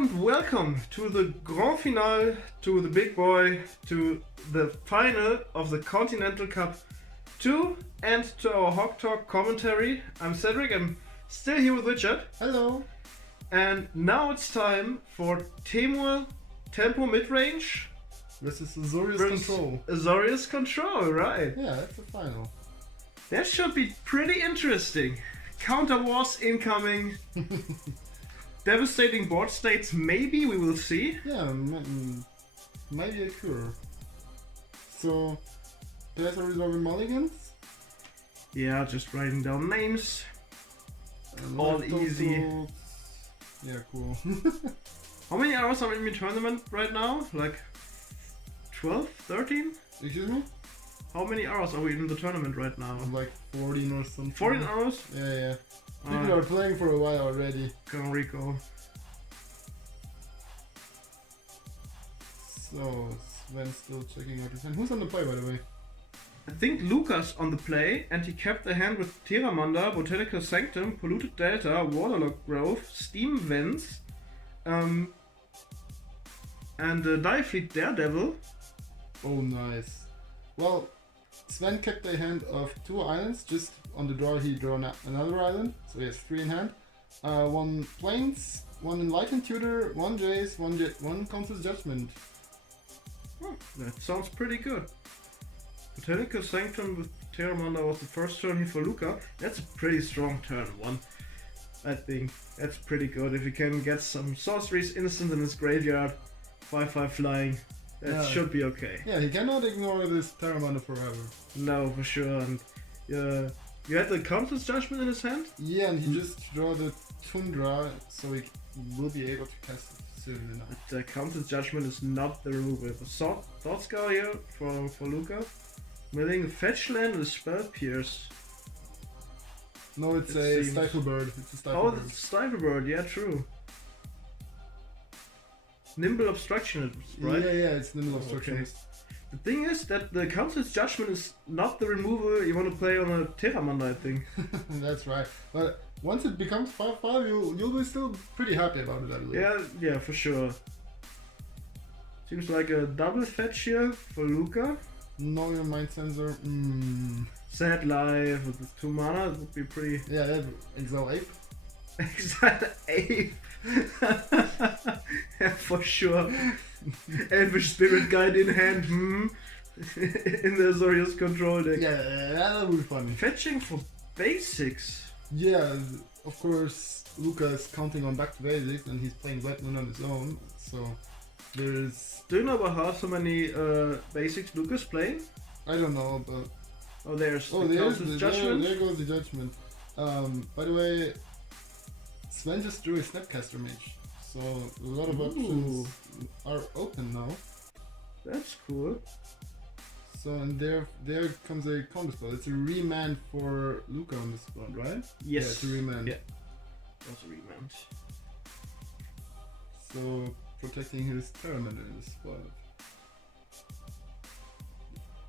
and welcome to the Grand Finale, to the big boy, to the final of the Continental Cup 2 and to our HOGtalk commentary. I'm Cedric, I'm still here with Richard. Hello. And now it's time for Temur Tempo Midrange. This is Azorius Control. Azorius Control, right. Yeah, that's the final. That should be pretty interesting. Counter wars incoming. Devastating board states, maybe, we will see. Yeah, maybe a cure. So, players are resolving mulligans? Yeah, just writing down names. All easy. Yeah, cool. How many hours are in the tournament right now? Like 12, 13? Excuse me? How many hours are we in the tournament right now? Like 14 or something. 14 hours? Yeah. People are playing for a while already. Can't recall. So, Sven's still checking out his hand. Who's on the play, by the way? I think Lucas on the play, and he kept the hand with Terramanda, Botanical Sanctum, Polluted Delta, Waterlogged Grove, Steam Vents, and Dive Daredevil. Oh, nice. Well, Sven kept a hand of 2 islands. Just on the draw, he drew another island, so he has 3 in hand. 1 Plains, 1 Enlightened Tutor, 1 Jace, 1 Council's Judgment. Oh, that sounds pretty good. Botanical Sanctum with Terramanda was the first turn here for Luca. That's a pretty strong turn 1. I think that's pretty good. If he can get some sorceries instant in his graveyard, 5/5 flying, that should be okay. Yeah, he cannot ignore this Terramanda forever. No, for sure. And you had the Council's Judgment in his hand? Yeah, and he just drew the Tundra, so he will be able to cast it soon enough. The Council's Judgment is not the removal. We have a Thought Scour here for Luca. Milling a fetch land with Spell Pierce. No, it's a Stifle Bird. It's a Stifle Oh, Bird. it's Stifle Bird, yeah, true. Nimble Obstructionist, right? Yeah, it's Nimble Obstructionist. The thing is that the Council's Judgment is not the removal you want to play on a Terramanda, I think. That's right. But once it becomes 5/5, you'll be still pretty happy about it, I believe. Yeah, for sure. Seems like a double fetch here for Luca. Know your Mind Sensor. Sad Life with the 2 mana would be pretty. Yeah, that Exile Ape. Exile Ape. Yeah, for sure. Elvish Spirit Guide in hand. In the Azorius Control deck. Yeah, that would be funny. Fetching for basics. Yeah, of course, Luca is counting on back to basics and he's playing Wet Moon on his own. So there's. Do you know about how many basics Luca's playing? I don't know, but. Oh, there's the Judgment. There goes the Judgment. By the way, Sven just drew a Snapcaster Mage, so a lot of options are open now. That's cool. So and there comes a counter spell. It's a remand for Luca on this one, right? Yes. Yeah, it's a remand. Yeah. That's a remand. So protecting his Terramander in this spot.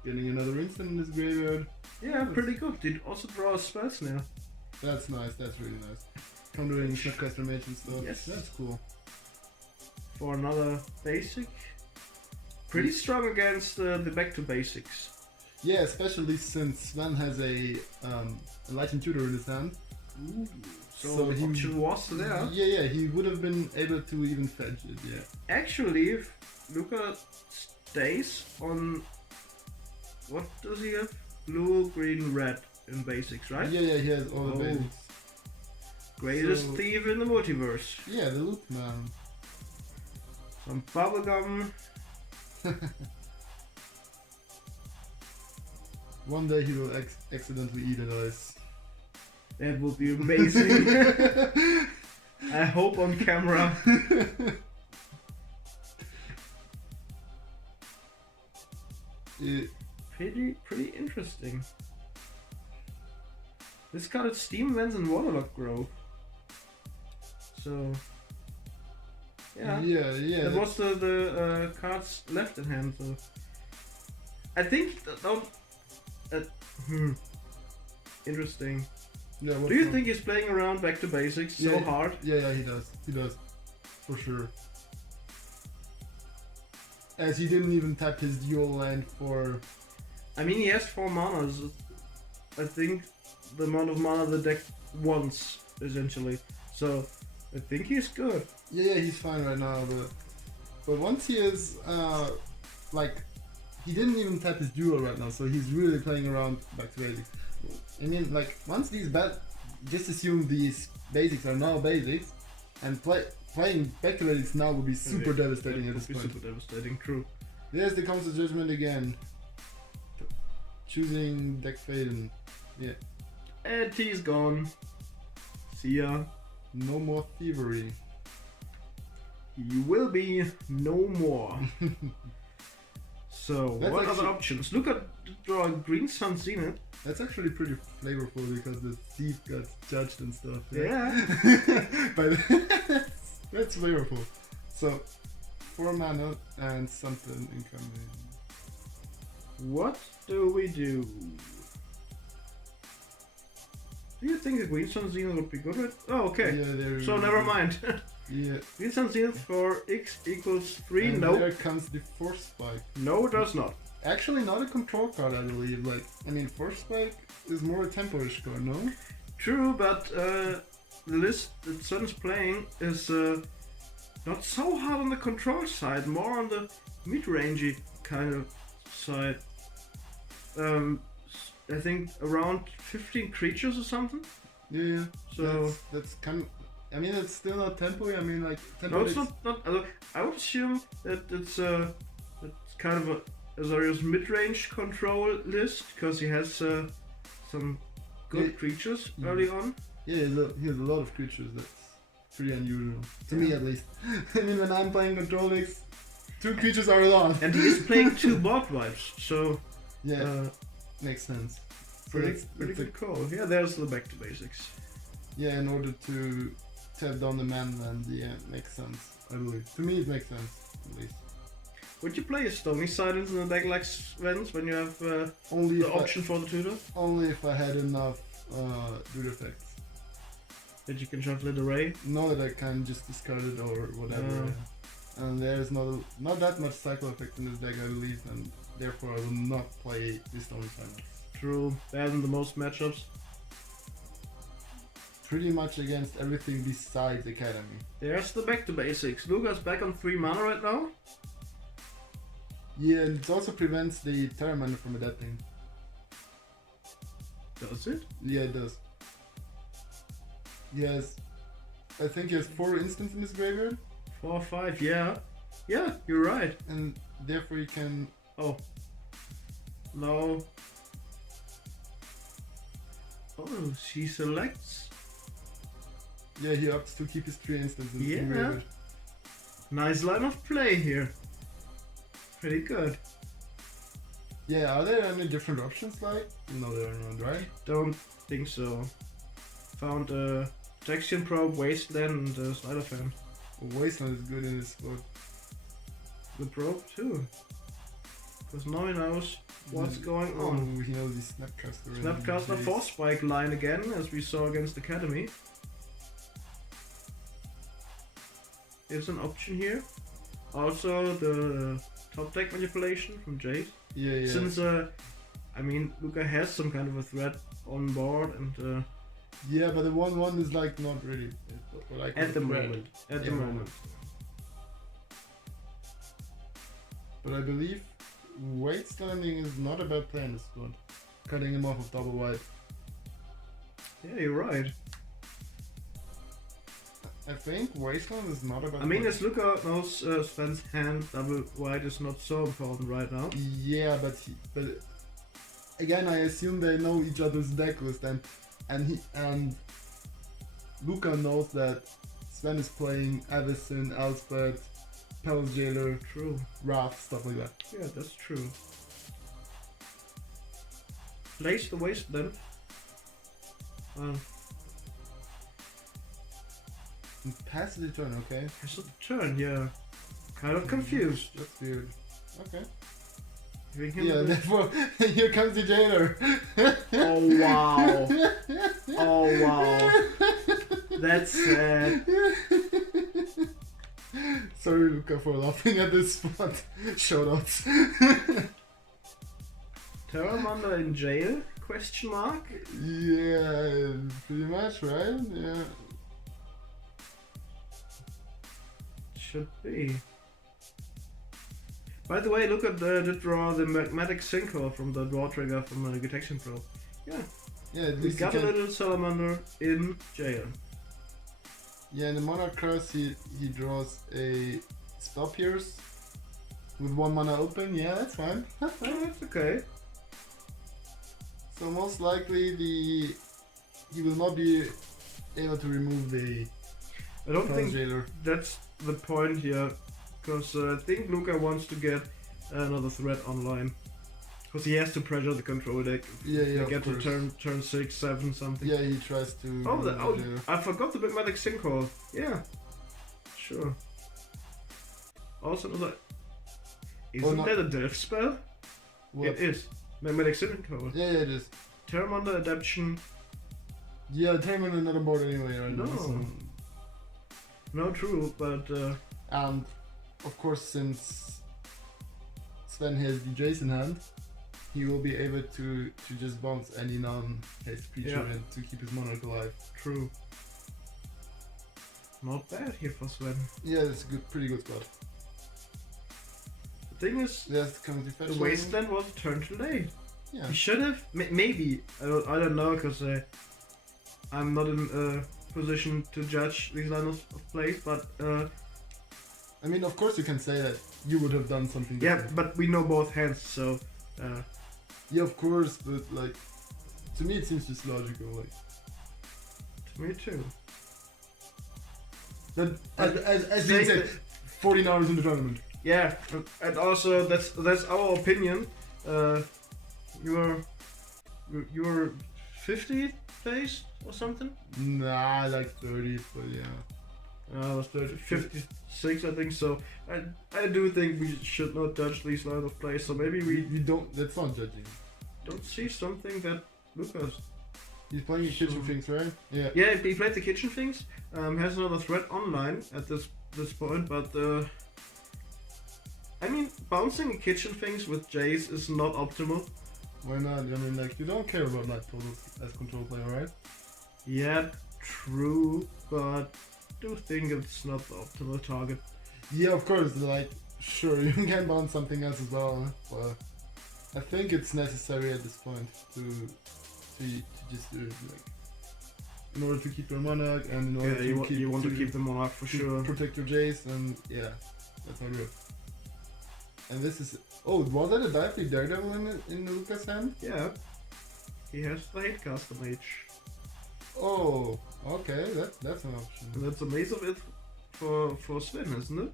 Getting another instant in his graveyard. Yeah, pretty good. Did also draw spells now. That's nice, that's really nice. Countering Snapcaster Mage and stuff. Yes. That's cool. For another basic. Pretty strong against the back to basics. Yeah, especially since Sven has a Enlightened Tutor in his hand. Ooh. So the option was there. Yeah, he would have been able to even fetch it, yeah. Actually, if Luca stays on... What does he have? Blue, green, red in basics, right? Yeah, he has all the basics. Greatest thief in the multiverse. Yeah, the loot man. Some bubblegum. One day he will accidentally eat a ice. That would be amazing. I hope on camera. Pretty interesting. This card is Steam Vents and Waterlogged Grove. So yeah. That was the cards left in hand. So I think interesting. Yeah, do you think he's playing around back to basics so hard? Yeah, he does. for sure. As he didn't even tap his dual land for... I mean, he has 4 mana. So I think the amount of mana the deck wants, essentially. So I think he's good. Yeah, he's fine right now, but once he is, like, he didn't even tap his dual right now, so he's really playing around back to basics. I mean, like, once these just assume these basics are now basics, and playing back to basics now would be super devastating at this point. Super devastating, true. Yes, there comes the judgment again. Choosing deck Faden. Yeah. And he's gone. See ya. No more thievery. You will be no more. So, That's what actually- other options? Look at draw Green Sun Zenith. That's actually pretty flavorful because the thief got judged and stuff. Yeah. But that's flavorful. So, 4 mana and something incoming. What do we do? Do you think a Green Sun Zenith would be good with? Oh, okay. Yeah, there. So never mind. Yeah. Green Sun Zenith for X equals 3. And No. there comes the Force Spike. No, it does not. Actually, not a control card, I believe. Like, I mean, Force Spike is more a tempo-ish card, no? True, but the list that Sun's playing is not so hard on the control side, more on the mid-rangey kind of side. I think around 15 creatures or something. Yeah. So that's kind of. I mean, it's still not tempo. I mean, like tempo. no, it's not. I would assume that it's kind of a Azorius mid-range control list because he has some good creatures early on. Yeah, he has a lot of creatures. That's pretty unusual to me, at least. I mean, when I'm playing control decks, 2 creatures are a lot. And he is playing 2 bot vibes, so yeah, makes sense. So pretty that's good call. Yeah, there's the back to basics. yeah, in order to tap down the man land, yeah, makes sense. I believe. To me, it makes sense, at least. Would you play a Stony Silence in a deck like Sven's when you have Only the if option for the tutor? only if I had enough dude effects. That you can shuffle it away? Not that I can just discard it or whatever. No. Yeah. And there's not that much cycle effect in this deck, I believe, and therefore I will not play this Stone Silence. True. Bad in the most matchups. Pretty much against everything besides Academy. There's the back to basics. Luca's back on 3 mana right now. Yeah, and it also prevents the Terramender from adapting. Does it? Yeah, it does. Yes, I think he has 4 instants in his graveyard, 4 or 5, yeah. Yeah, you're right. and therefore he can. Oh. No. Oh, she selects. Yeah, he opts to keep his 3 instants in his Yeah. graveyard. Nice line of play here. Pretty good. Yeah, are there any different options like? No, there are not, right? Don't think so. Found Jackson Probe, Wasteland, and Slider Fan. Wasteland is good in this spot. The Probe too. Because now he knows what's going Oh, on. he knows he's Snapcaster. and Snapcaster he's- Force Spike line again, as we saw against Academy. Is an option here. Also the top deck manipulation from Jade. Yeah, yeah. Since I mean Luca has some kind of a threat on board and Yeah, but the 1/1 is like not really. What I call at the a threat. moment. At the Yeah, moment. But I believe Wastelanding is not a bad play in this spot. Cutting him off of double white. Yeah, you're right. I think Wasteland is not a bad I mean, play. as Luca knows, Sven's hand double white is not so important right now. Yeah, but again, I assume they know each other's deck list, and Luca knows that Sven is playing Avison, Elspeth, Palace Jailer, True. Wrath, stuff like that. Yeah, that's true. Place the Wasteland. And pass the turn, okay? Has a turn, yeah. Kind of confused. That's weird. Okay. We can- Yeah, therefore, here comes the Jailer. Oh wow. Oh wow. That's sad. Sorry, Luca, for laughing at this, but shoutouts. Terramander in jail? Question mark? Yeah, pretty much, right? Yeah. Should be. By the way, look at the draw, the magmatic sinkhole from the draw trigger from the Detection Pro. Yeah. Yeah, at We least got you a can... little salamander in jail. Yeah, in the Monarch Curse, he draws a Spell Pierce with 1 mana open. Yeah, that's fine. Oh, that's okay. So most likely he will not be able to remove the I don't think Jailer. that's the point here, because I think Luca wants to get another threat online. Because he has to pressure the control deck. Yeah, They yeah, get of to course. turn 6, 7, something. Yeah, he tries to remove the Jailer. I forgot the magmatic sinkhole. Yeah, sure. Also, another. Isn't no. that a death spell? What? It is. Magmatic sinkhole. Yeah, it is. Terramander adaption. Yeah, Temur is not on board anyway, right? No. So. No, true, but And of course, since Sven has the Jace in hand, he will be able to just bounce any non-haste creature Yeah. and to keep his Monarch alive. true. Not bad here for Sven. Yeah, that's a good, pretty good spot. The thing is, Yes, comes the fetch the line. Wasteland was a turn too late. Yeah. He should have, maybe. I don't know, because I'm not in a position to judge these lines of plays, but I mean, of course you can say that you would have done something yeah, different. but we know both hands, so Yeah, of course, but like, to me it seems just logical. Like, me too. that as saying you said, that- 14 hours in the tournament. Yeah, and also that's our opinion. You're 50 days or something? Nah, like 30, but yeah. I was 30, 56, I think. So I do think we should not judge these line of plays. So maybe we You don't. That's not judging. don't see something that Lucas. He's playing the kitchen So- things, right? Yeah. Yeah, he played the kitchen things. Has another threat online at this point, but I mean, bouncing kitchen things with Jace is not optimal. Why not? I mean, like, you don't care about life totals as control player, right? Yeah, true, but do think it's not the optimal target. Yeah, of course. Like, sure, you can bounce something else as well, but I think it's necessary at this point to just do it, like, in order to keep your Monarch and in order Yeah, to you want to keep the Monarch for to sure. protect your Jace, and yeah, that's not good. And this is, oh, was that a Dive Daredevil in Lucas' hand? Yeah, he has the Hatecaster Mage. Oh, okay, that's an option. And that's a maze of it for Sven, isn't it?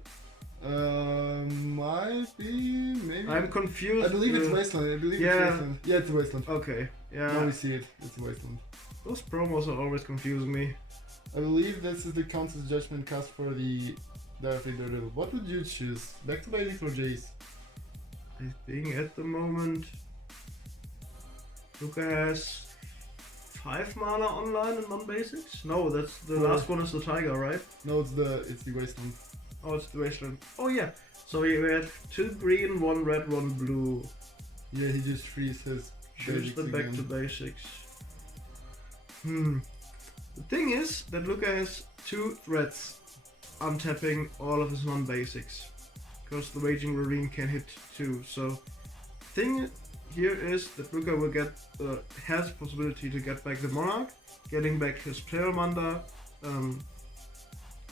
Might be, maybe. I'm confused. I believe it's Wasteland. I believe it's yeah. Wasteland. Yeah, it's a Wasteland. Okay, yeah. Now we see it. It's a Wasteland. Those promos are always confusing me. I believe this is the Council's Judgment cast for the Daredevil. What would you choose? Back to basics or Jace? I think at the moment Luca has 5 mana online and non-basics? No, that's the Four. last one is the Tiger, right? No, it's the Wasteland. Oh, it's the Wasteland. Oh yeah. So we had 2 green, 1 red, 1 blue. Yeah, he just frees his Choose basics the back again. to basics. The thing is that Luca has 2 threats untapping all of his non-basics. Because the Raging Marine can hit 2. So thing here is that Luca will get has possibility to get back the Monarch, getting back his Terramander.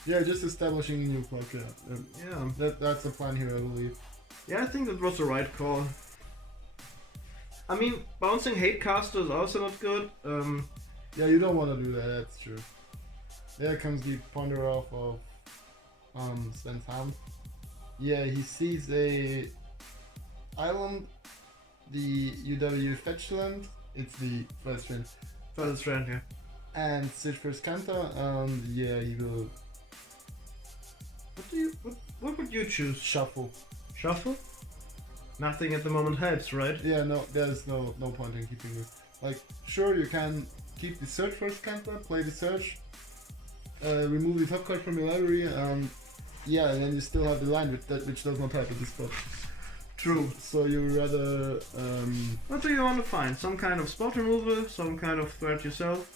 Yeah, just establishing a new clock. Yeah, Yeah. that's the plan here, I believe. Yeah, I think that was the right call. I mean, bouncing Hatecaster is also not good. Yeah, you don't want to do that. That's true. There comes the ponder off of Sven's hand. Yeah, he sees a island, the UW Fetchland. It's the first trend. First strand here. And search for Scanta, and yeah, he will What would you choose? shuffle. Shuffle? Nothing at the moment helps, right? Yeah, no, there's no point in keeping this. Like, sure, you can keep the search for Scanta, play the search, remove the top card from your library, and Yeah, and then you still have the land which does not have at this spot. True. So you rather What do you want to find? Some kind of spot removal, some kind of threat yourself?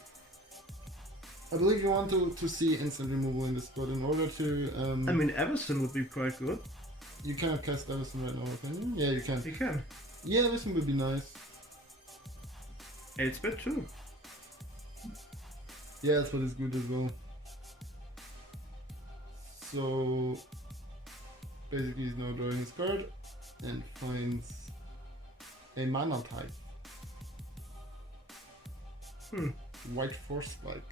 I believe you want to see instant removal in this spot in order to I mean, Everson would be quite good. You cannot cast Everson right now, can you? Yeah, you can. You can. Yeah, Everson would be nice. 8-bit too. Yeah, that's what is good as well. So basically he's now drawing his card and finds a mana type. White Force Spike.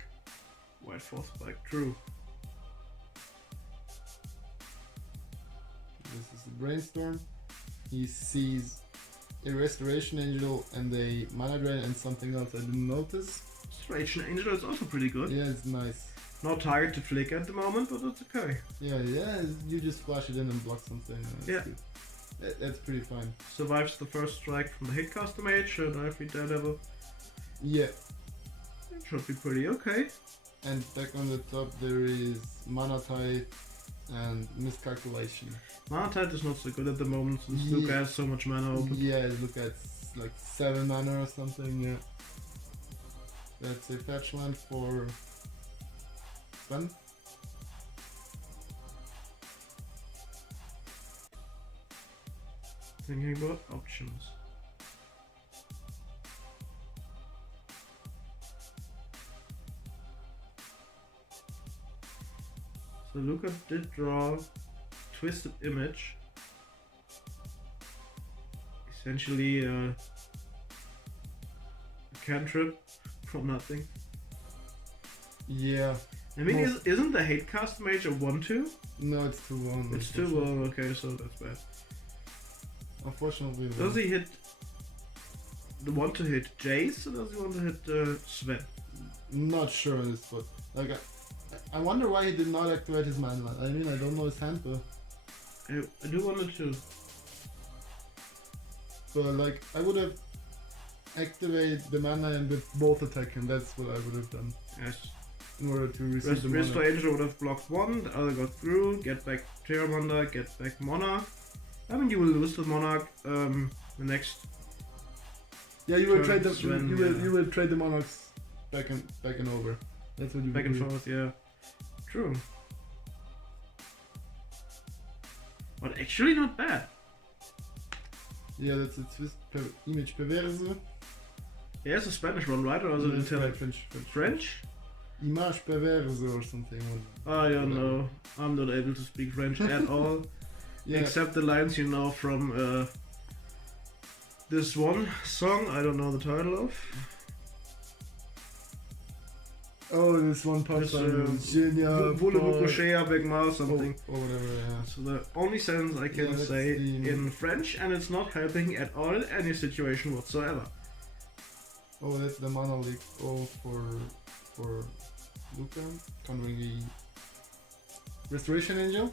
White Force Spike, true. This is the Brainstorm. He sees a Restoration Angel and a Mana Drain and something else I didn't notice. Restoration Angel is also pretty good. Yeah, it's nice. Not target to flick at the moment, but that's okay. Yeah, you just flash it in and block something. Yeah. Good. That's pretty fine. Survives the first strike from the Hitcaster Mage, Dive Daredevil. Yeah. It should be pretty okay. And back on the top there is Mana Tide and Miscalculation. Mana Tide is not so good at the moment since Luca has so much mana open. Yeah, look at like 7 mana or something, yeah. That's a fetch land for Sven. Thinking about options. So Luca did draw Twisted Image. Essentially a cantrip for nothing. Yeah. I mean, isn't the Hatecaster Mage a 1-2? No, it's 2-1. It's 2-1, okay, so that's bad. Unfortunately. Does he hit the want to hit Jace or does he want to hit Sven? Not sure on this spot. Like, I wonder why he did not activate his mana. I mean, I don't know his hand, but I do wonder too. But like, I would have activated the mana and with both attack, and that's what I would have done. Yes. In order to receive the Restore mana. Angel would have blocked one, the other got through, get back Terramunda, get back Monarch. I mean, you will lose the Monarch the next. Yeah, you will trade the Sven, you will trade the monarchs back and over. That's what you back will and do. forth, yeah. True. But actually not bad. Yeah, that's a twist image perverse. Yeah, it's a Spanish one, right? Or is it Italian? French. Image perverse or something. I don't know. I'm not able to speak French at all. Yeah. Except the lines you know from this one song I don't know the title of. Oh, this one part Voulez-vous coucher avec moi something. Or whatever, yeah. So the only sentence I can say in French, and it's not helping at all in any situation whatsoever. Oh, that's the mana leak. Oh, for Luca, conjuring the Restoration Angel.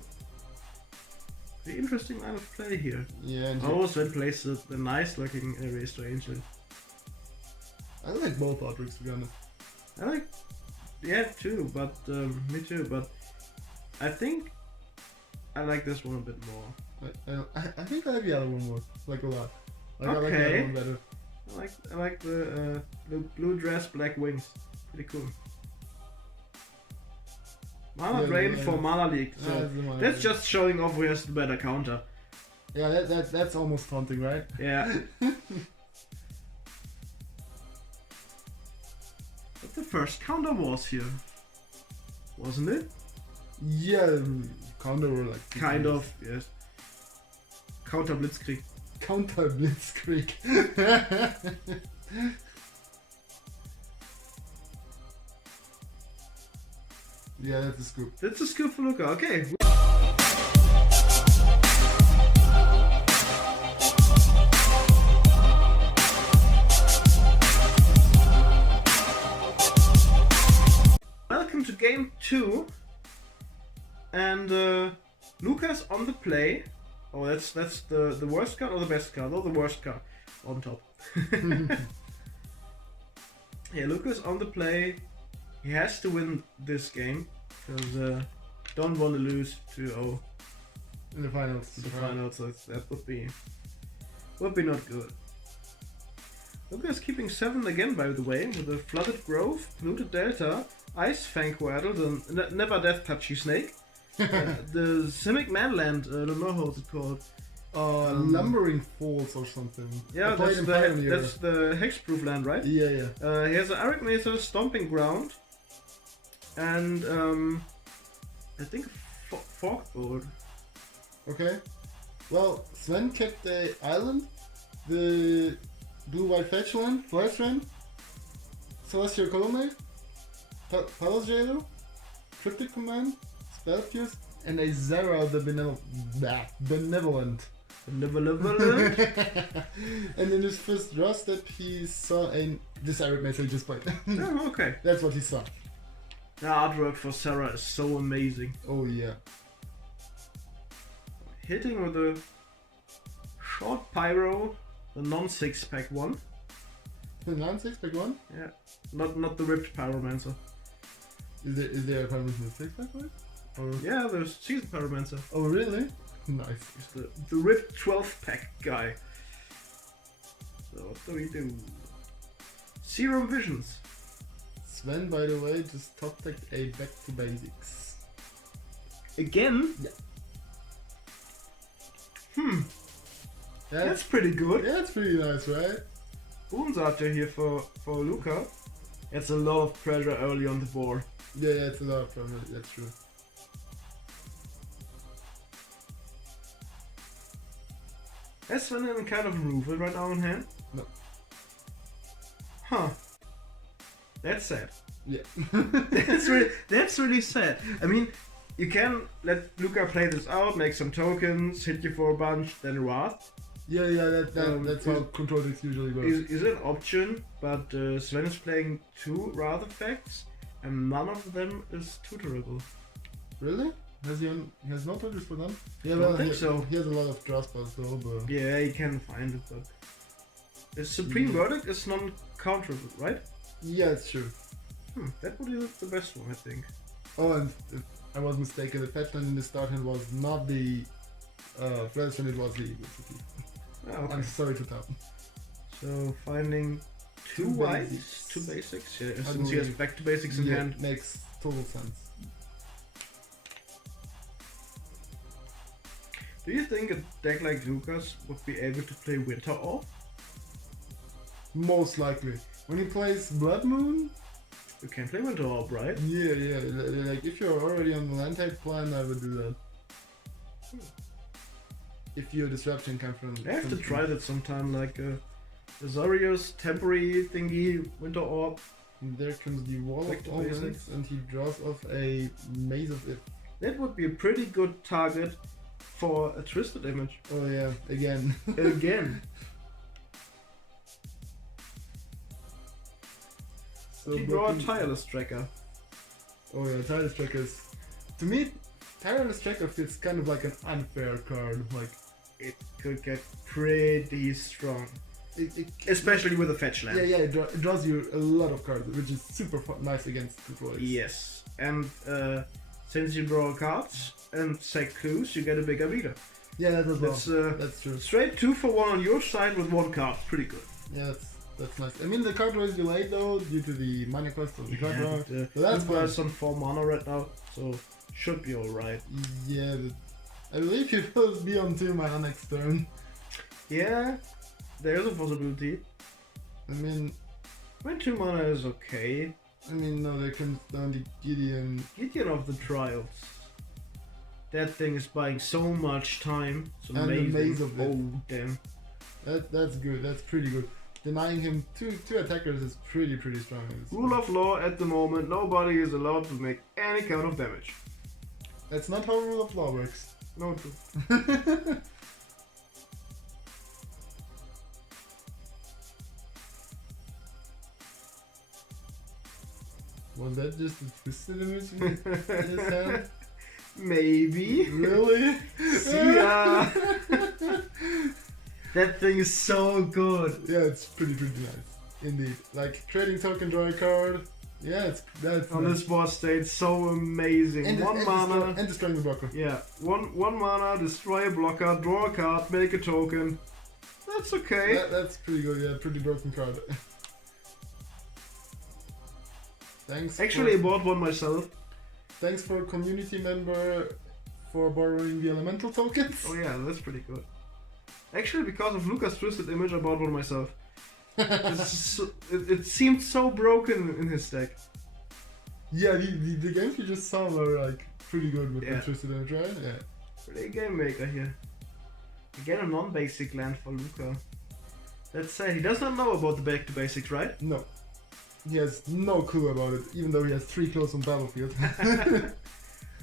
The interesting line of play here. Yeah. And Oh, Sven plays the nice looking Restore Angel. I like both artworks, to be honest. I like, yeah, too, but me too. But I think I like this one a bit more. I think I like the other one more, like a lot. Like, I like the Okay. other one better. I like the blue dress, black wings. Pretty cool. Mana Drain for Mana Leak. So Yeah, that's the mana that's drain. just showing off who has the better counter. Yeah, that's almost taunting, right? Yeah. But the first counter was here, wasn't it? Yeah, counter or like Kind of, yes. Counter Blitzkrieg. counter Blitzkrieg. Yeah, that's a scoop. That's a skill for Luca. Okay. Welcome to game 2. And Luca's on the play. Oh, that's the worst card or the best card? Oh, the worst card on top. Yeah, Luca's on the play. He has to win this game because Don't want to lose 2-0 in the finals. in the finals. So that would be not good. Luca's keeping 7 again, by the way, with a Flooded Grove, Polluted Delta, Ice Fangwaddle, the Never Death Touchy Snake, the Simic Manland, I don't know how it's called. Lumbering Falls or something. Yeah, that's the hexproof land, right? Yeah, yeah. He has an Arid Mazer, Stomping Ground, and I think Forkbolt. Okay. Well, Sven kept the island, the blue-white fetch land, Flash Land, Celestial Colonnade, Palace Jailer, Cryptic Command, Spell Fuse, and a Zara the Benevolent. Benevolent. And in his first draw step, he saw this Arid Maze he just played. Oh, okay. That's what he saw. The artwork for Sarah is so amazing. Oh yeah. Hitting with a short Pyro, the non-6-pack one. The non-6-pack one? Yeah, not the ripped Pyromancer. Is there a Pyromancer with 6-pack one? Or... Yeah, there's Season Pyromancer. Oh really? Nice. He's the ripped 12-pack guy. So what do we do? Serum Visions. Sven, by the way, just top-decked a Back to Basics. Again? Yeah. That's pretty good. Yeah, it's pretty nice, right? Boomsarcher here for Luca. It's a lot of pressure early on the board. Yeah, it's a lot of pressure, that's true. Has Sven any kind of removal right now in hand? No. Huh. That's sad. Yeah. That's really sad. I mean, you can let Luca play this out, make some tokens, hit you for a bunch, then Wrath. Yeah, that's how control decks usually work. Is an option, but Sven is playing 2 Wrath effects, and none of them is tutorable. Really? He has no tutors for them? Yeah, I don't think so. He has a lot of draw spots though, but... Yeah, he can find it, but... The Supreme Verdict is non-counterable, right? Yeah, it's true. That would be the best one, I think. Oh, and if I was mistaken, the fetch land in the start hand was not the flash land, it was the Eagle. Oh, okay. I'm sorry to tell. So finding 2 whites, 2 basics. Yeah, since he has back to basics in hand. Makes total sense. Do you think a deck like Lucas would be able to play Winter Orb? Most likely. When he plays Blood Moon? You can play Winter Orb, right? Yeah. Like if you're already on the land type plan, I would do that. If your disruption comes from... I have to try that sometime, like Azorius temporary thingy, Winter Orb. And there comes the Wall of Omens, and he draws off a Maze of It. That would be a pretty good target for a Twisted Image. Oh yeah, again. Again. So you draw a Tireless Tracker. Oh yeah, Tireless Trackers. To me, Tireless Tracker feels kind of like an unfair card. Like it could get pretty strong. Especially with a fetch land. Yeah, it draws you a lot of cards, which is super nice against controllers. Yes, and since you draw cards and say clues, you get a bigger beater. Yeah, that's true. Straight 2 for 1 on your side with 1 card, pretty good. Yeah, that's nice. I mean, the card draw is delayed though due to the mana cost of the card draw. But that's fine. On 4 mana right now, so should be alright. Yeah, I believe he will be on 2 mana next turn. Yeah, there's a possibility. I mean, when 2 mana is okay. I mean, no, there comes down the Gideon. Gideon of the Trials. That thing is buying so much time. It's amazing. And the Maze of It. Oh, damn. That's good. That's pretty good. Denying him two attackers is pretty strong. Rule of law at the moment, nobody is allowed to make any kind of damage. That's not how rule of law works. No, true. Was that just a twisted image in his hand? Maybe. Really? See ya! That thing is so good. Yeah, it's pretty nice. Indeed. Like, trading token, draw a card. Yeah, that's on this board state, so amazing. and One mana. and destroying the blocker. Yeah, one mana, destroy a blocker, draw a card, make a token. That's okay. That's pretty good. Yeah, pretty broken card. Thanks. Actually, I bought one myself. Thanks for a community member for borrowing the elemental tokens. Oh yeah, that's pretty good. Actually, because of Lucas' Twisted Image, I bought one myself. It seemed so broken in his deck. Yeah, the games you just saw were like pretty good with Yeah. the Twisted Image, right? Yeah. Pretty game maker here. Again, a non-basic land for Luca. That's sad. He does not know about the back to basics, right? No. He has no clue about it, even though he has 3 close on battlefield.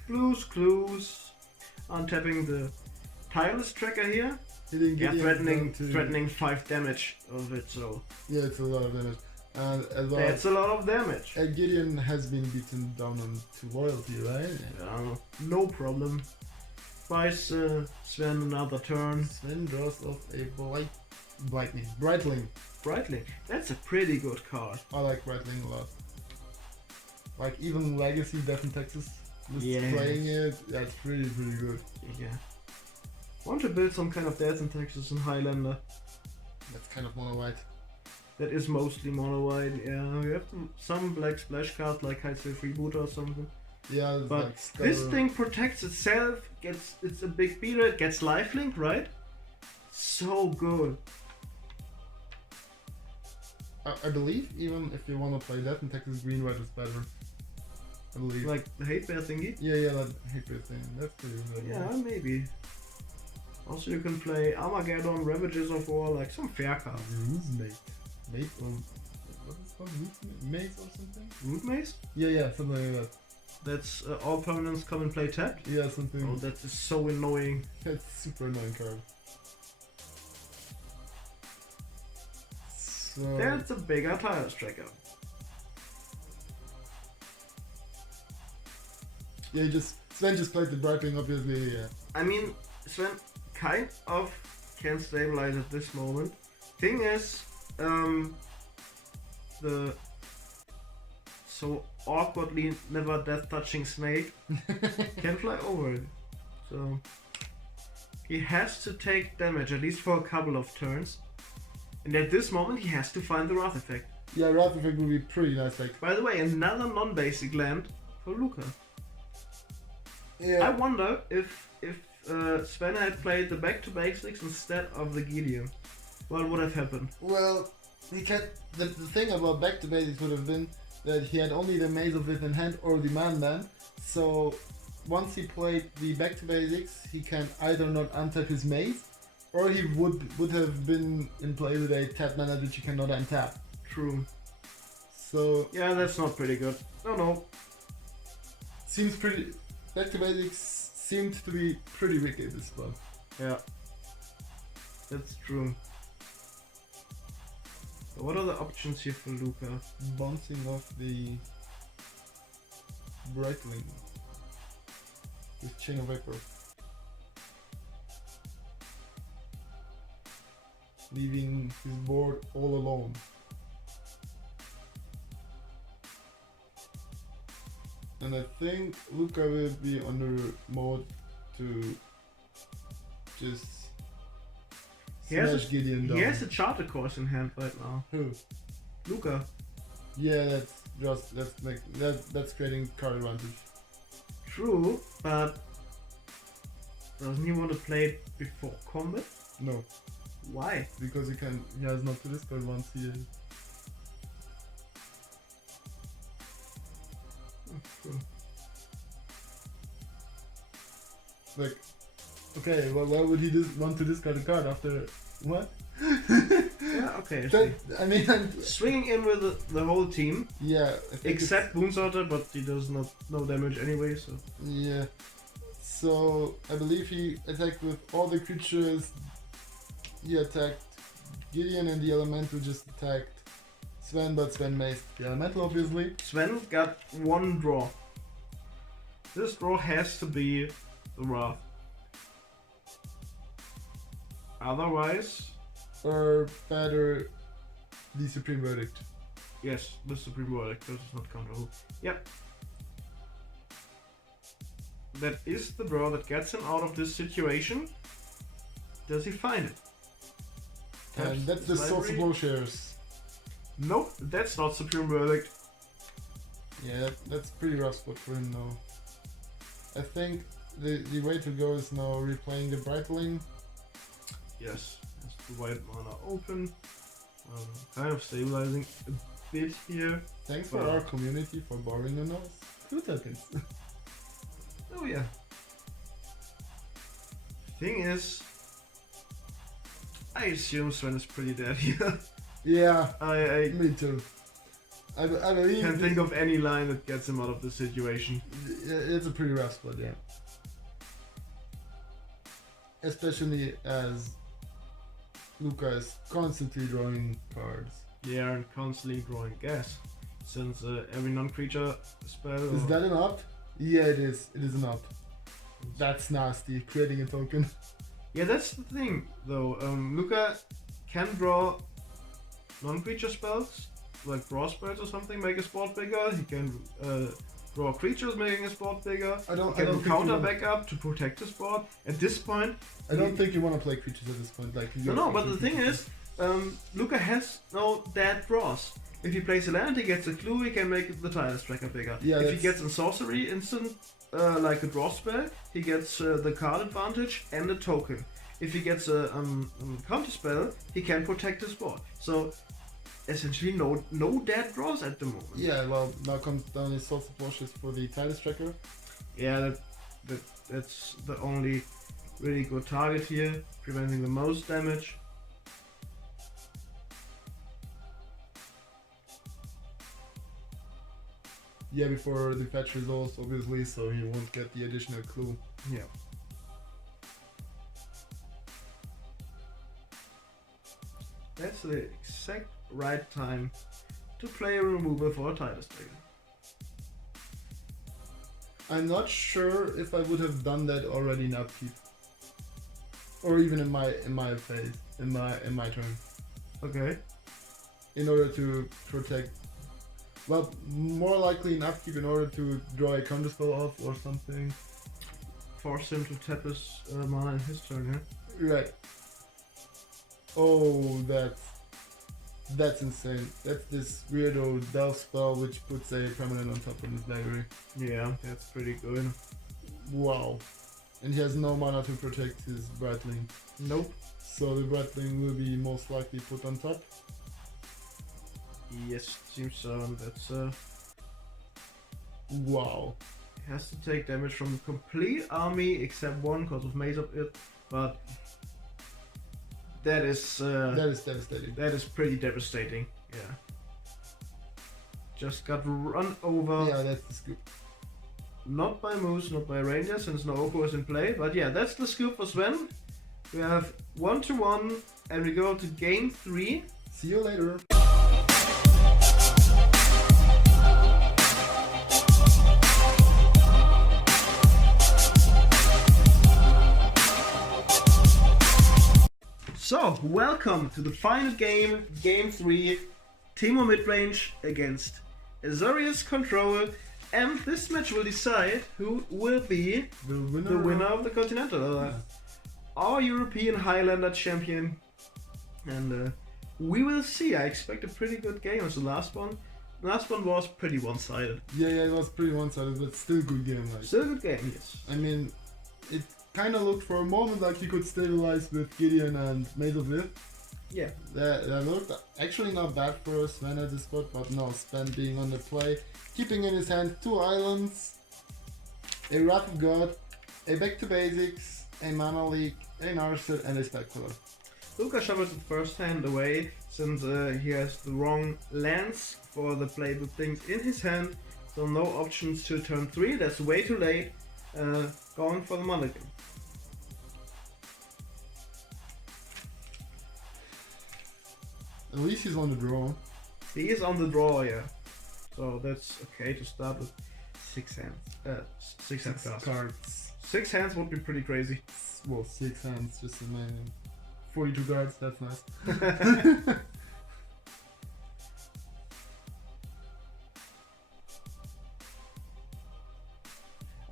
Blues, clues. Untapping the tireless tracker here. He didn't Yeah, get threatening 5 damage of it, so Yeah, it's a lot of damage. And as well, that's a lot of damage. Gideon has been beaten down to loyalty, right? Yeah, no problem. Buys Sven another turn. Sven draws off a Brightling. Brightling. That's a pretty good card. I like Brightling a lot. Like even Legacy Death in Texas, just Yes. playing it, that's pretty good. Yeah. Want to build some kind of Death in Texas and Highlander. That's kind of mono white. That is mostly mono white. Yeah, you have some black splash card like Heightsville Freebooter or something. Yeah, it's But like this Stellar. thing protects itself. It's a big beater. It gets lifelink, right? So good. I believe even if you want to play Death in Texas, green white is better. I believe. Like the hate bear thingy. Yeah, that hate bear thing. That's pretty good. Yeah, maybe. Also, you can play Armageddon, Ravages of War, like some fair cards. Rootsmate. Mate or what is it called? Rootsmate? Maze or something? Root Maze? Yeah, something like that. That's all permanents come and play tapped. Yeah, something. Oh, that is so annoying. That's super annoying card. So That's a bigger tireless tracker. yeah, Sven just played the Brightling, obviously. Yeah. I mean, Sven kind of can stabilize at this moment. Thing is, the so awkwardly never death touching snake can fly over it. So he has to take damage at least for a couple of turns. And at this moment he has to find the Wrath effect. Yeah, Wrath Effect would be pretty nice. Like, By the way, another non-basic land for Luca. I yeah, wonder if Sven had played the back to basics instead of the Gideon, what would have happened? well, the thing about back to basics would have been that he had only the Maze of It in hand or the Man. So once he played the back to basics, he can either not untap his Maze, or he would have been in play with a tap mana which you cannot untap. True. So Yeah, that's not pretty good. No. seems pretty. Back to basics seemed to be pretty wicked this one. Yeah. That's true. So what are the options here for Luca? Bouncing off the Brightling with Chain of Vapor, leaving his board all alone. And I think Luca will be under mode to just He has smash Gideon down. He has a charter course in hand right now. Who? Luca. Yeah, that's creating card advantage. True, but doesn't he want to play it before combat? No, Why? because he has not to discard once he True. like. Okay, well, why would he want to discard a card after what? Yeah, okay. I see. I mean, Swinging in with the whole team, yeah. I think except Boonsorter, but he does no damage anyway, so. yeah. So I believe he attacked with all the creatures. He attacked Gideon, and the elemental just attacked Sven, but Sven maced the elemental, obviously. Sven got one draw. This draw has to be the Wrath. Otherwise, Or better, the Supreme Verdict. Yes, the Supreme Verdict, because it's not counterable. Yep. That is the draw that gets him out of this situation. Does he find it? And that's the source of plowshares. Nope, that's not Supreme Verdict. Yeah, that's pretty rough spot for him though. I think the way to go is now replaying the Brightling. Yes, has the white mana open. Kind of stabilizing a bit here. Thanks for our community for borrowing on us 2 tokens. Oh yeah. Thing is, I assume Sven is pretty dead here. Yeah, I me too. I believe can't think of any line that gets him out of this situation. It's a pretty rough spot, yeah. Especially as Luca is constantly drawing cards. Yeah, and constantly drawing gas. Since every non-creature spell... Is that an up? Yeah, it is. It is an up. That's nasty, creating a token. Yeah, that's the thing, though. Luca can draw non-creature spells, like draw spells or something, make a spot bigger. He can draw creatures, making a spot bigger. I don't counter back up to protect the spot. At this point, I don't think you want to play creatures at this point. Like no, but the thing is, Luca has no dead draws. If he plays a land, he gets a clue. He can make the Tidus tracker bigger. Yeah, if he gets a sorcery instant, like a draw spell, he gets the card advantage and a token. If he gets a counter spell, he can protect the spot. So essentially, no dead draws at the moment. Yeah, well, now comes down his source of washes for the Tidus tracker. Yeah, that's the only really good target here, preventing the most damage. Yeah, before the fetch results, obviously, so he won't get the additional clue. Yeah. That's the exact right time to play a removal for a Tidus Tracker. I'm not sure if I would have done that already in upkeep, or even in my phase, in my turn. Okay. In order to protect. Well, more likely in upkeep in order to draw a counterspell off or something. Force him to tap his mana in his turn, yeah? Right. Oh, that's insane. That's this weirdo Delve spell which puts a permanent on top of his library. Yeah, that's pretty good. Wow. And he has no mana to protect his Brightling. Nope. So the Brightling will be most likely put on top. Yes, seems so. And that's Wow. has to take damage from the complete army except one because of Maze of It, but that is devastating. That is pretty devastating. Yeah. Just got run over. Yeah, that's the scoop. Not by Moose, not by Ranger, since no Oko is in play. But yeah, that's the scoop for Sven. We have 1-1, and we go to game 3. See you later. So, welcome to the final game, game 3, Temur midrange against Azorius Control, and this match will decide who will be The winner of the Continental, our European Highlander champion, and we will see. I expect a pretty good game as the last one. The last one was pretty one-sided. Yeah, it was pretty one-sided, but still a good game. Like. Still a good game, yes. I mean, it kind of looked for a moment like he could stabilize with Gideon and Maze of It. Yeah. That looked actually not bad for Sven at this spot, but no, Sven being on the play, keeping in his hand 2 islands, a Wrath of God, a Back to Basics, a Mana Leak, a Narset, and a Specular. Luca shuffled the first hand away since he has the wrong lands for the playable things in his hand, so no options till turn 3. That's way too late. Going for the mulligan. At least he's on the draw. He is on the draw, yeah. So that's okay to start with 6 hands. 6 hand cards. 6 hands would be pretty crazy. Well, 6 hands, just amazing. 42 cards, that's nice.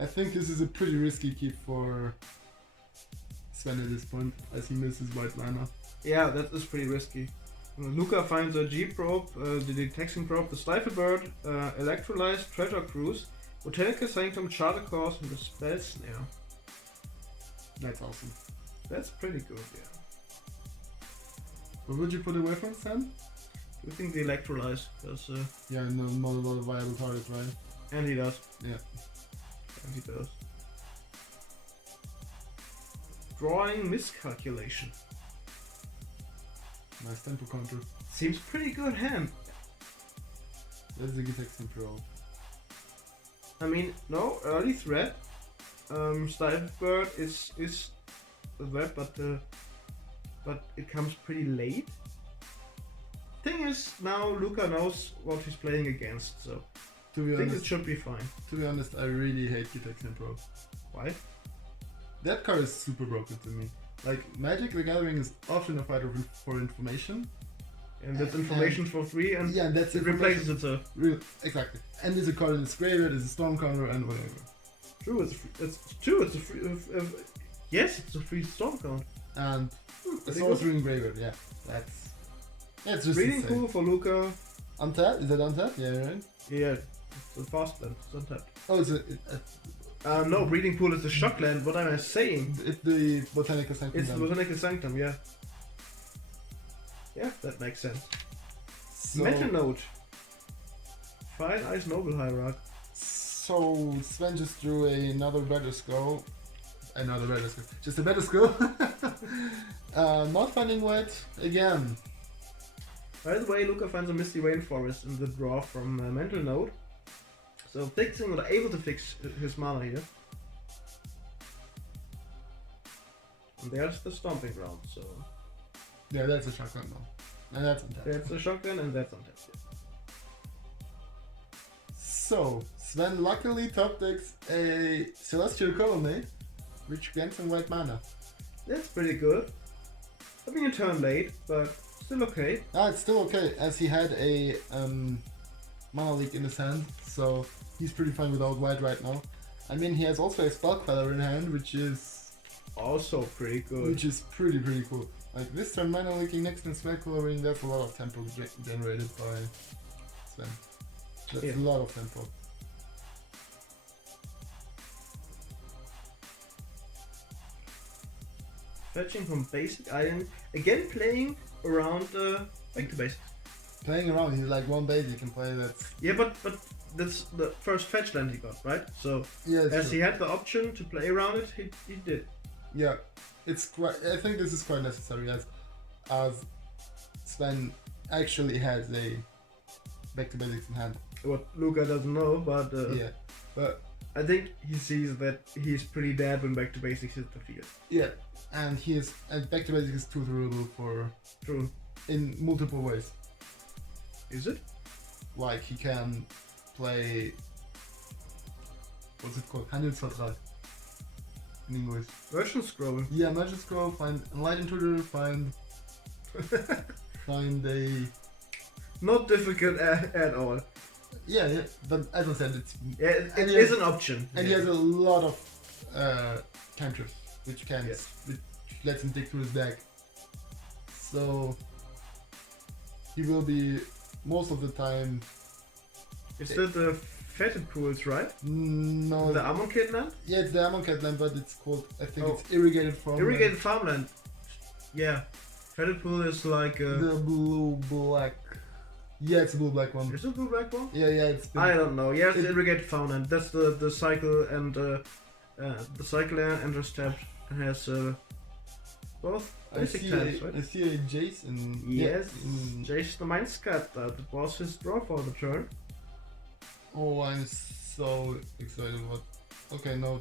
I think this is a pretty risky keep for Sven at this point, as he misses white mana. Yeah, that is pretty risky. Luca finds a G-Probe, the Detection Probe, the Stifle Bird, Electrolyze, Treasure Cruise, Botanical Sanctum, Charter Course, and the Spell Snare. That's awesome. That's pretty good, yeah. What would you put away from Sven? I think the Electrolyze, because, Yeah, no, not a lot of viable targets, right? and he does. Yeah. And he does. Drawing Miscalculation. Nice tempo counter. Seems pretty good hand. That's the Gitex Pro. I mean, no, early threat. Stifle Bird is a threat, but it comes pretty late. Thing is, now Luca knows what he's playing against, so To be I think it honest, should be fine. I really hate Gitex Pro. Why? That card is super broken to me. Like, Magic the Gathering is often a fighter for information. And that's information for free, and Yeah, and that's it replaces itself. Exactly. And there's a card in its graveyard, there's a storm counter, and whatever. True, it's a free. Yes, it's a free storm count. And a pretty sorcery in graveyard, yeah. That's just Really insane. cool for Luca. Untap? Is that untap? Yeah, right? Yeah, it's a fast land. It's untapped. Oh, No, Breeding Pool is the shock land. What am I saying? it's the Botanical Sanctum. It's the Botanical Sanctum, yeah. Yeah, that makes sense. So, Metal Note. Fine Ice Noble Hierarch. So Sven just drew another better skull. Just a better skull. Not finding white again. By the way, Luca finds a Misty Rainforest in the draw from Mental Note. So fixing or able to fix his mana here. And there's the Stomping Ground, so Yeah, that's a shotgun now. And that's untapped. that's a shotgun and that's untapped. Yeah. So, Sven luckily top decks a Celestial Colonnade, which grants him white mana. That's pretty good. Having a turn late, but still okay. It's still okay, as he had a mana leak in his hand, so he's pretty fine without white right now. I mean, he has also a Spell Queller in hand, which is Also pretty good. pretty cool. Like, this turn mana leaking next and Spell Quelling, that's a lot of tempo generated by Sven. That's Yeah. a lot of tempo. Fetching from basic island. Again playing around back to basic. Playing around, he's like one base he can play, that's... Yeah, but that's the first fetch land he got, right? So Yeah, it's as true. he had the option to play around it, he did. Yeah, it's quite. I think this is quite necessary as Sven actually has a back to basics in hand. What Luca doesn't know, but Yeah, but I think he sees that he's pretty bad when back to basics hits the field. yeah, and back to basics is too durable for True. in multiple ways. Is it? Like he can play. What's it called? Handelsvertrag. In English. Version scroll. Yeah, Magic Scroll. Find Enlightened Tutor. Find a. Not difficult at all. Yeah, but as I said, it's Yeah, it And is he an option. and he has a lot of cantrips, which Yes. which lets him dig through his deck. So he will be most of the time. Is that the Fetid Pools, right? No, The Amonkhet land? yeah, it's the Amonkhet land, but it's called. I think Oh. it's irrigated farmland. Irrigated farmland. Yeah. Fetid Pool is like The blue black. Yeah, it's the blue black one. is it the black one? Yeah, it's. I don't know. Yeah, it's It- irrigated farmland. That's the cycle and the cycle and the step has both I basic see, types, right? I see a Jace in. Yes, in- Jace the Mind Scatter. That was his draw for the turn. Oh, I'm so excited about. Okay, no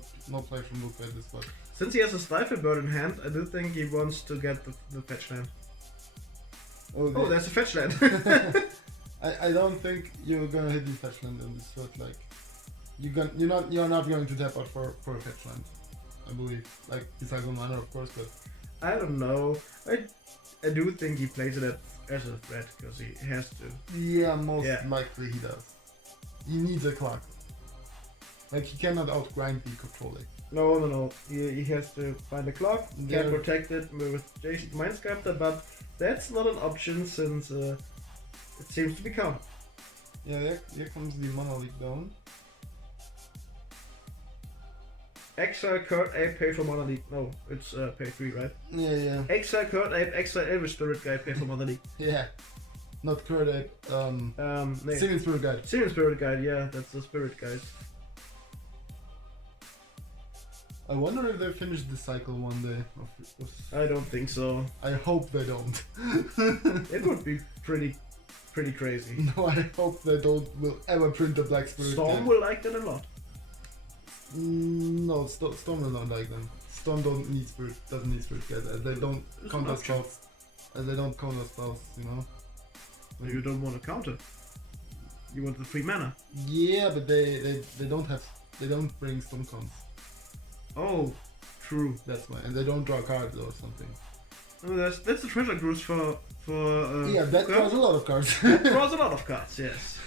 play from Luke at this spot. Since he has a Stifle Bird in hand, I do think he wants to get the fetch land. Oh, there's a fetch land. I don't think you're gonna hit the fetch land on this shot. Like, you're not going to tap out for a fetch land. I believe. Like, Hexagon mana, of course, but I don't know. I do think he plays it as a threat because he has to. yeah, most Yeah. likely he does. He needs a clock. Like, he cannot outgrind the control deck. No. He has to find a clock, Yeah. can protect it with Jason Mindscriptor, but that's not an option since it seems to be counter. Yeah, here comes the Mana Leak down. Exile Curd Ape, pay for Mana League. No, it's pay 3, right? Yeah. Exile Curd Ape, exile Elvish Spirit Guide, pay for Mana League. Yeah. Not Curd Ape, Nee. Singing Spirit Guide. Singing Spirit Guide, yeah, that's the Spirit Guide. I wonder if they finish the cycle one day. I don't think so. I hope they don't. It would be pretty crazy. No, I hope they will ever print a Black Spirit Storm Guide. will like that a lot. No, Storm will not like them. Storm doesn't need Spirit Guide, as they don't It's counter an option. spells. As they don't counter spells, you know? You don't want to counter. You want the free mana. Yeah, but they don't bring Storm cons. Oh, true. That's why. And they don't draw cards or something. Oh, that's the treasure cruise for Yeah, that Luca. draws a lot of cards. Draws a lot of cards, yes.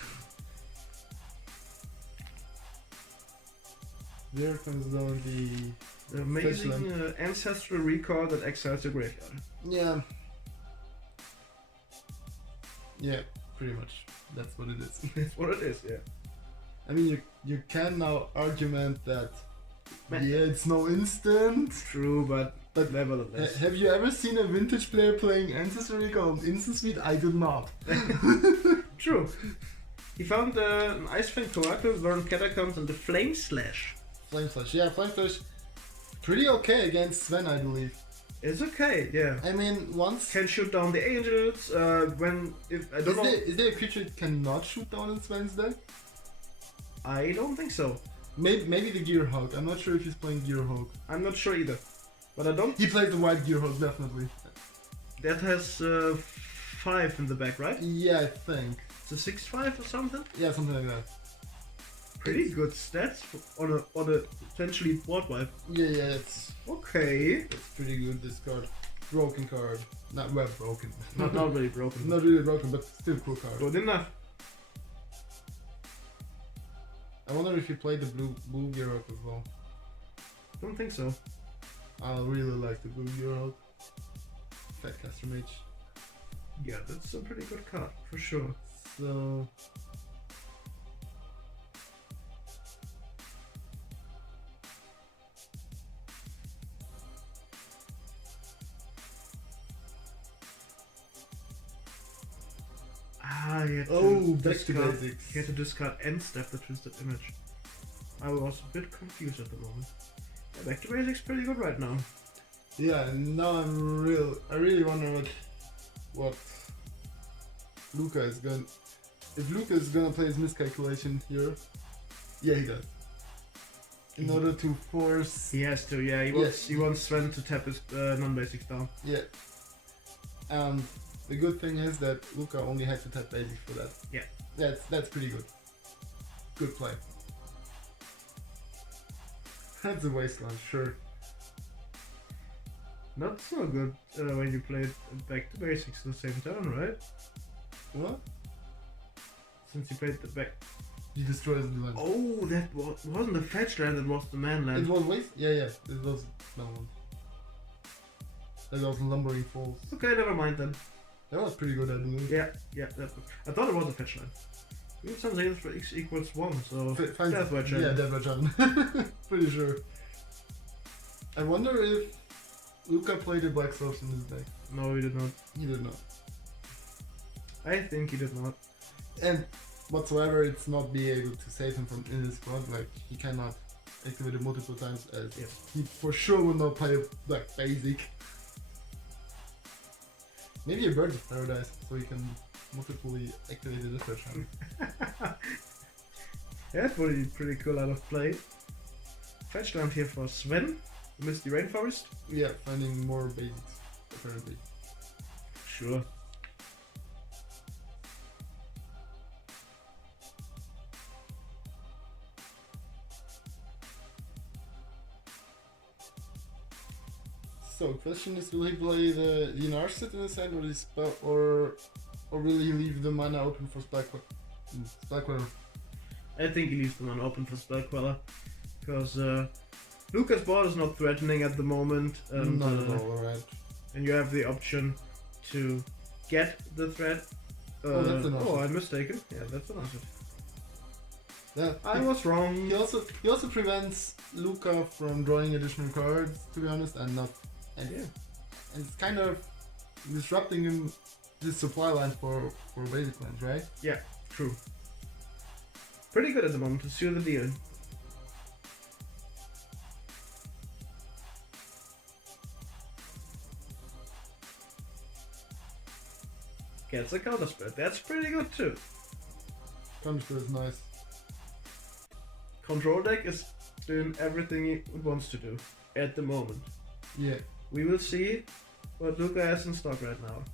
There comes down the The amazing Fishland. ancestral recall that exiles your graveyard. Yeah. Yeah, pretty much. That's what it is. That's what it is, yeah. I mean, you can now argument that Man. yeah, it's no instant. True, but But nevertheless. Have you ever seen a vintage player playing Ancestor Recall on Instant Speed? I did not. True. He found an Icefang Coracle, learned Catacombs, and the Flame Slash. Flame Slash. Yeah, Flame Slash. Pretty okay against Sven, I believe. It's okay, yeah. I mean, once. Can shoot down the angels. If I don't know. Is there a creature that cannot shoot down in Sven's deck? I don't think so. Maybe the Gearhawk. I'm not sure if he's playing Gearhawk. I'm not sure either. But I don't. He played the white Gearhawk, definitely. That has 5 in the back, right? Yeah, I think. It's a 6/5 or something. Yeah, something like that. Pretty good stats on a potentially board wipe. Yeah, it's Okay. pretty good. This card, broken card, not well broken. Not really broken. Not really broken, but still cool card. Good enough. I wonder if you played the blue Gearhawk as well. Don't think so. I really like the blue Gearhawk. Fat Caster Mage. Yeah, that's a pretty good card for sure. So Ah, yeah. back to basics. He had to discard and step the twisted image. I was a bit confused at the moment. Yeah, back to basics pretty good right now. Yeah, now I really wonder what Luca is going. If Luca is gonna play his miscalculation here, yeah, he does. In order to force, He has to, yeah. He wants Sven to tap his non-basics down. yeah. And the good thing is that Luca only had to tap basics for that. Yeah. That's pretty good. Good play. That's a wasteland, sure. Not so good when you played back to basics the same turn, right? What? Since you played the back. You destroyed the land. Oh, that wasn't the fetch land, it was the man land. It was waste? Yeah, it was no one. That was Lumbering Falls. Okay, never mind then. That was pretty good, I believe. Yeah, I thought it was a fetch land. We have something for x equals 1, so Death Wedge. Yeah, Death Wedge. Pretty sure. I wonder if Luca played a Black Source in his deck. No, he did not. He did not. I think he did not. And whatsoever, it's not be able to save him from in his squad. Like, he cannot activate it multiple times, as Yes. he for sure will not play a Black Basic. Maybe a Birds of Paradise, so he can multiply activate the Death Wedge. That would be pretty cool out of play. Fetch land here for Sven, the Misty Rainforest. Yeah, finding more basics, apparently. Sure. So, question is, will he play the Narset in his hand, or his spell, or will he leave the mana open for Blackwater? I think he leaves the mana open for Spell Queller. Because Luca's board is not threatening at the moment. And, Not at all, right. And you have the option to get the threat. That's an oh, answer. I'm mistaken. Yeah, that's an answer. Yeah, I was wrong. He also prevents Luca from drawing additional cards, to be honest, and Yeah. and it's kind of disrupting his supply line for basic lands, right? Yeah, true. Pretty good at the moment to seal the deal. Gets a counter spell. That's pretty good too. Counterspell is nice. Control deck is doing everything it wants to do at the moment. Yeah. We will see what Luca has in stock right now.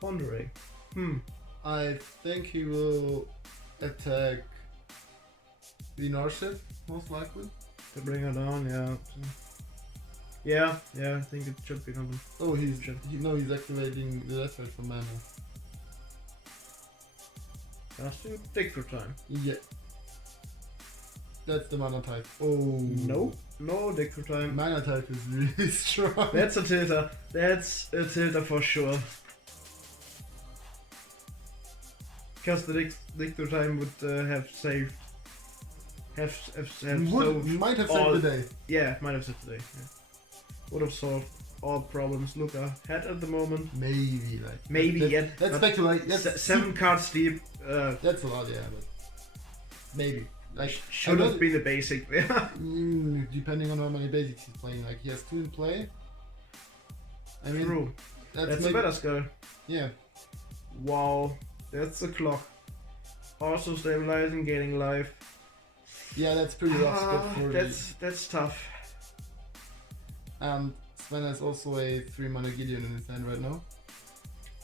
Pondering. I think he will attack the Narset, most likely. To bring her down, yeah. Yeah, I think it should be coming. Oh, he's activating the death rate for mana. Has to dig for time. Yeah. That's the mana type. Oh. No dig for time. Mana type is really strong. That's a tilter. That's a tilter for sure. Because the dig for time would have saved. Might have saved the day. Yeah, might have saved the day. Yeah. Would have solved all problems Luca had at the moment. Maybe, like. That's but speculate. That's 7 cards deep. That's a lot, yeah, but maybe. Like, Should have been a basic. depending on how many basics he's playing. Like, he has 2 in play. I mean, True. That's a better skill. Yeah. Wow, that's a clock. Also stabilizing, gaining life. Yeah, that's pretty rough. But for that's tough. And Sven has also a 3 mana Gideon in his hand right now.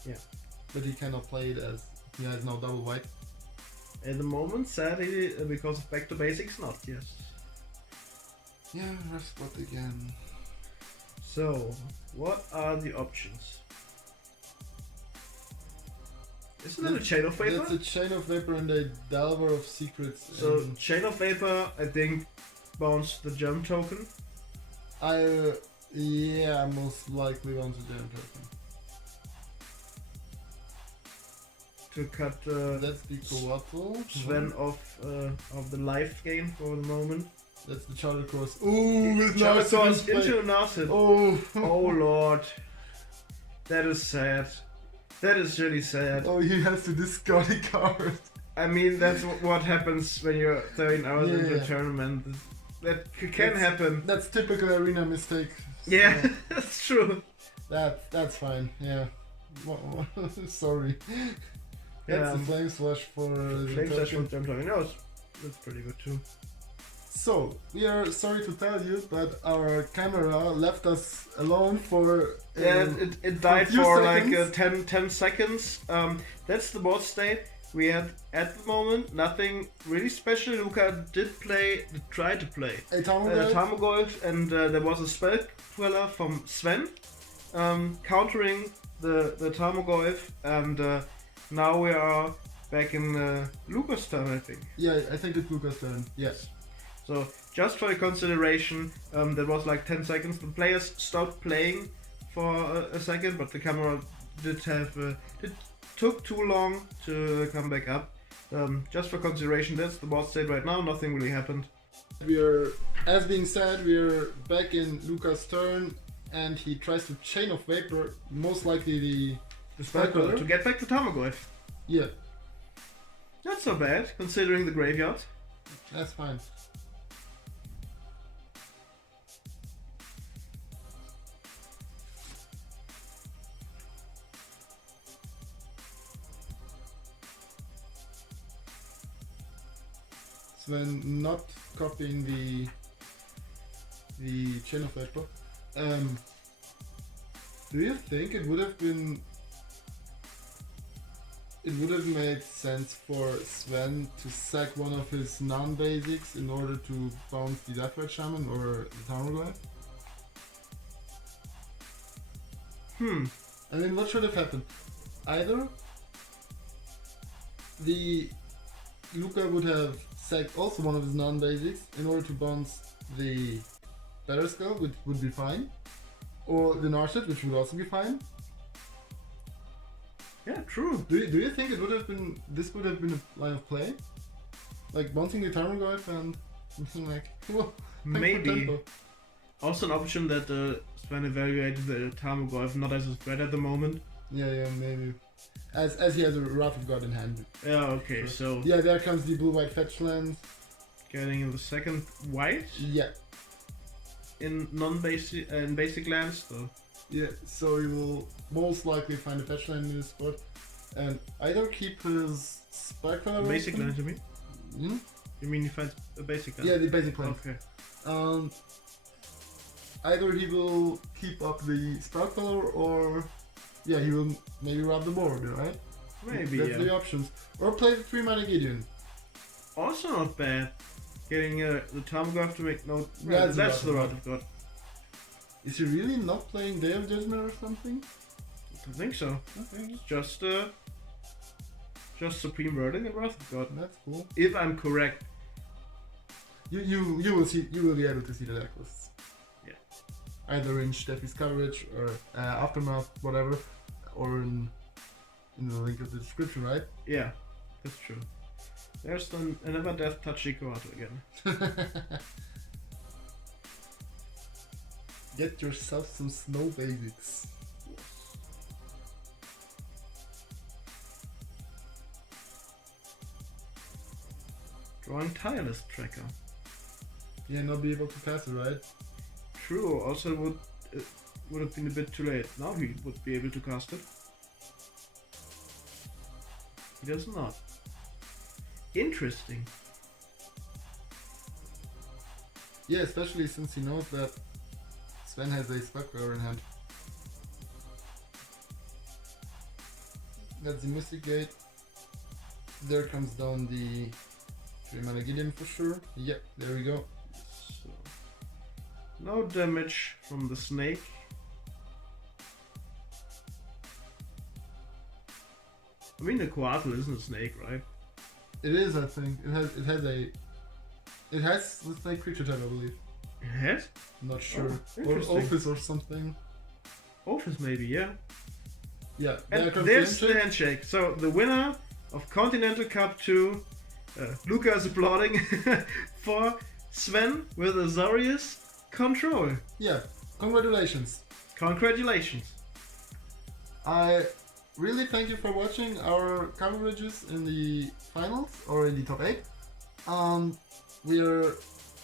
Yeah. But he cannot play it as he has now double white. At the moment, sadly, because of back to basics, not yes. Yeah, rough spot again. So, what are the options? Isn't that a Chain of Vapor? That's a Chain of Vapor and a Delver of Secrets. So, Chain of Vapor, I think, bounce the jump token. Yeah, most likely wants a jam token. To cut That's the Coatl. Sven of the life gain for the moment. That's the Charter Cross. Ooh, with Charter Cross Narset in play. into Narset. Oh. Oh lord. That is sad. That is really sad. Oh, he has to discard a card. I mean, that's what happens when you're 13 hours into a tournament. That can happen. That's typical arena mistake. Yeah, that's true. That's fine. Yeah. Sorry. That's the Flame Slash for Flame Slash for jump token. No, that's pretty good too. So, we are sorry to tell you, but our camera left us alone for... it died for for a few like 10 seconds. That's the board state. We had, at the moment, nothing really special. Luca did try to play a Tarmogoyf, and there was a Spell Queller from Sven, countering the Tarmogoyf, and now we are back in Luca's turn, I think. Yeah, I think it's Luca's turn, yes. So, just for your consideration, there was like 10 seconds. The players stopped playing for a second, but the camera it took too long to come back up. Just for consideration, that's the board state right now. Nothing really happened. As being said, we're back in Luca's turn, and he tries to Chain of Vapor, most likely the Spell Queller. To get back to Tarmogoyf. Yeah. Not so bad, considering the graveyard. That's fine. Sven not copying the Chain of Vapor. Do you think it would have made sense for Sven to sack one of his non-basics in order to bounce the Deathrat Shaman or the Tarmogoyf? I mean, what should have happened? Either the Luca would have sacked also one of his non-basics in order to bounce the Better Skull, which would be fine, or the Narset, which would also be fine. Yeah, true. Do you think it would have been would have been a line of play? Like bouncing the Tarmogoyf and something like, well, maybe. Also an option that Sven evaluated the Tarmogoyf not as a threat at the moment. Yeah, maybe. As he has a Wrath of God in hand. Yeah, okay, sure. So... Yeah, there comes the blue-white fetch land. Getting in the second white? Yeah. In non-basic basic lands, though. Yeah, so he will most likely find a fetch land in his spot. And either keep his Spike Color basic land, you mean? Hmm? You mean he finds a basic land? Yeah, the basic land. Okay. Either he will keep up the Sprout Color or... Yeah, he will maybe rob the board, right? Maybe, That's the options. Or play the 3-mana Gideon. Also not bad. Getting the Tarmogoyf to make no... That's the Wrath of God. Is he really not playing Day of Judgment or something? I think so. Okay. Just Supreme Wording and Wrath of God. That's cool. If I'm correct. You will see. You will be able to see the deck lists. Yeah. Either in Steffi's coverage or Aftermath, whatever, or in the link of the description, right? Yeah, that's true. There's another Death Touch Ikoato again. Get yourself some snow basics. Drawing Tireless Tracker. Yeah, not be able to pass it, right? True, also would have been a bit too late. Now he would be able to cast it. He does not. Interesting. Yeah, especially since he knows that Sven has a Sparkler in hand. That's the Mystic Gate. There comes down the 3-mana Gideon for sure. Yep, there we go. So, no damage from the snake. I mean, the Coatl isn't a snake, right? It is, I think. It has the snake creature type, I believe. It has? I'm not sure. Oh, or interesting. Opus or something. Opus maybe, yeah. Yeah, And there's the handshake. So the winner of Continental Cup 2, Luca is applauding for Sven with Azorius Control. Yeah, congratulations. Congratulations. I really thank you for watching our coverages in the finals or in the top 8. We are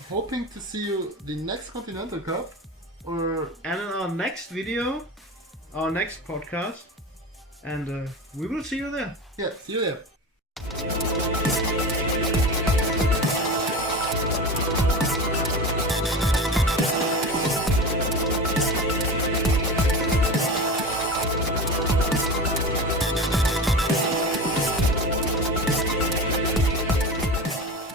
hoping to see you the next Continental Cup and in our next video, our next podcast, and we will see you there. Yeah, see you there.